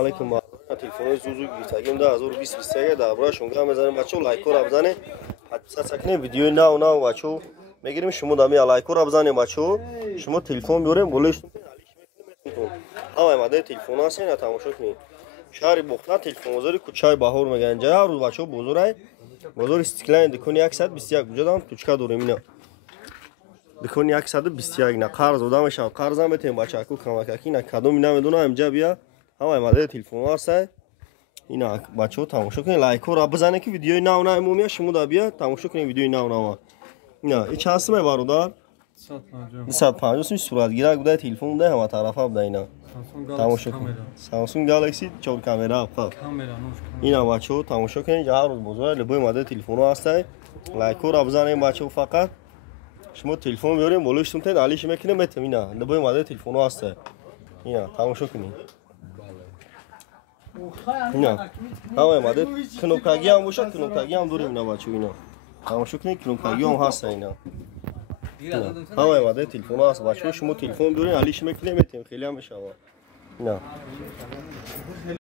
علیکم تلفن زوزو گیریم ده 2023 ده برای شما میذاریم بچه لایک رو بزنید حتما سکنه ویدیو نه بچه میگیریم شما دامی لایک رو بزنید بچه شما تلفن بیاریم بولش همه ماده تلفن هست نه تماشا کنید شهر بختان تلفن گذاری کوچای بهار میگن جا روز بچه بزرگ بزرگ استقلال دکون 121 بجدام توچکا دوریم اینا دکون 121 نه قرض دادم شب قرض هم بتیم بچه کو کمک نه کدوم نمیدونم اینجا بیا همه ماده تلفن هست اینا بچه‌ها تماشا کنین لایک رو بزنید که ویدیو نو نه مومیا شما دا بیا تماشا کنین ویدیو نو اینا این چند سمه برادر 250 صورت گیره بوده تلفن ده همه طرفا بوده اینا تماشا کن سامسونگ گالاکسی 4 کامera اینا بچه‌ها تماشا کنین هر روز بزرگ لبای ماده تلفن هست لایک رو بزنید بچه‌ها فقط شما تلفن بیارین بالوشتون تن علیش میکنه میتم اینا لبای ماده تلفن هست اینا تماشا کنین نه همه ماده کنوکاگی هم باشه کنوکاگی هم دوریم اینا بچه اینا تماشا کنید کنوکاگی هم هست اینا همه ماده تلفن هست بچه شما تلفن بیارین علیش میکنه میتیم خیلی هم بشه نه